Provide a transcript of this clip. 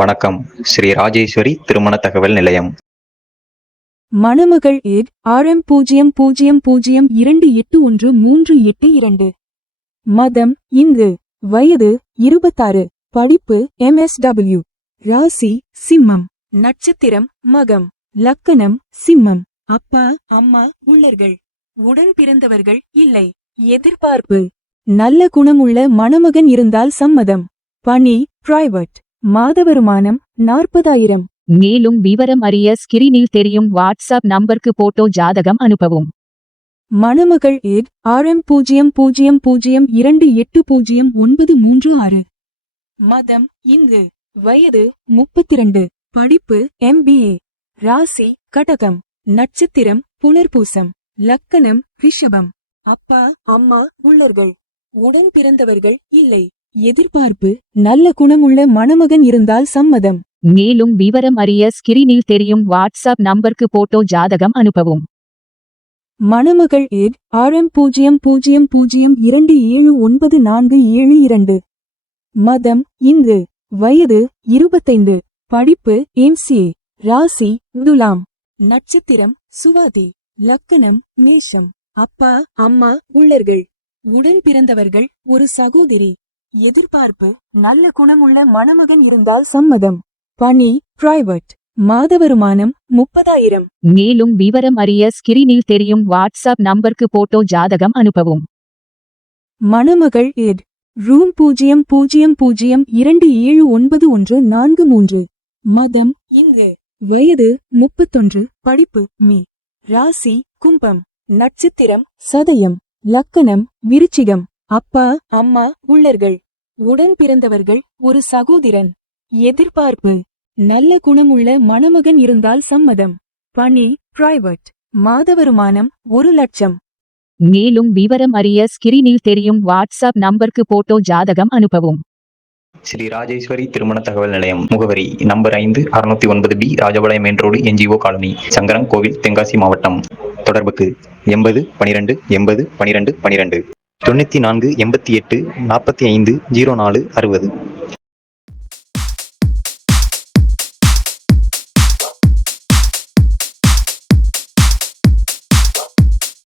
வணக்கம். ஸ்ரீ ராஜேஸ்வரி திருமண தகவல் நிலையம். மணமகள் ஏட் RM00028132. மதம் இந்து. வயது 26. படிப்பு MSW. ராசி சிம்மம். நட்சத்திரம் மகம். லக்கணம் சிம்மம். அப்பா அம்மா உள்ளர்கள். உடன் பிறந்தவர்கள் இல்லை. எதிர்பார்ப்பு நல்ல குணமுள்ள மணமகன் இருந்தால் சம்மதம். பணி பிரைவேட். மாத வருமானம் 40,000. மேலும் விவரம் அறிய ஸ்கிரீனில் தெரியும் வாட்ஸ்அப் நம்பருக்கு போட்டோ ஜாதகம் அனுப்பவும். மணமகள் ஏட் RM0002809336. மதம் இந்து. வயது 32. படிப்பு MBA. ராசி கடகம். நட்சத்திரம் புனர்பூசம். லக்கணம் ரிஷபம். அப்பா அம்மா உள்ளர்கள். உடன் பிறந்தவர்கள் இல்லை. எதிர்பார்ப்பு நல்ல குணமுள்ள மணமகன் இருந்தால் சம்மதம். மேலும் விவரம் அறிய ஸ்கிரீனில் தெரியும் வாட்ஸ்அப் நம்பருக்கு போட்டோ ஜாதகம் அனுப்பவும். மணமகள் ஏட் RM0002794472. மதம் இந்து. வயது 25. படிப்பு MCA. ராசி துலாம். நட்சத்திரம் சுவாதி. லக்கணம் மேஷம். அப்பா அம்மா உள்ளர்கள். உடன் பிறந்தவர்கள் ஒரு சகோதரி. எதிர்பார்ப்பு நல்ல குணமுள்ள மணமகன் இருந்தால் சம்மதம். பணி பிரைவேட். மாத வருமானம் 30,000. மேலும் விவரம் அறிய ஸ்கிரீனில் தெரியும் வாட்ஸ்அப் நம்பருக்கு போட்டோ ஜாதகம் அனுப்பவும். மணமகள் ஏட் RM0002791143. மதம் இந்து. வயது 31. படிப்பு மீ. ராசி கும்பம். நட்சத்திரம் சதயம். லக்கணம் விருச்சிகம். அப்பா அம்மா உள்ளர்கள். உடன் பிறந்தவர்கள் ஒரு சகோதரன். எதிர்பார்ப்பு நல்ல குணமுள்ள மணமகன் இருந்தால் சம்மதம். பணி பிரைவேட். மாத வருமானம் 1,00,000. மேலும் விவரம் அறிய ஸ்கிரீனில் தெரியும் வாட்ஸ்அப் நம்பருக்கு போட்டோ ஜாதகம் அனுப்பவும். ஸ்ரீ ராஜேஸ்வரி திருமண தகவல் நிலையம். முகவரி number 5 609B Rajapalayam main road NGO colony Sankaran கோவில் தென்காசி மாவட்டம். தொடர்புக்கு 80 12 80 12 12 94 88 45 04 60.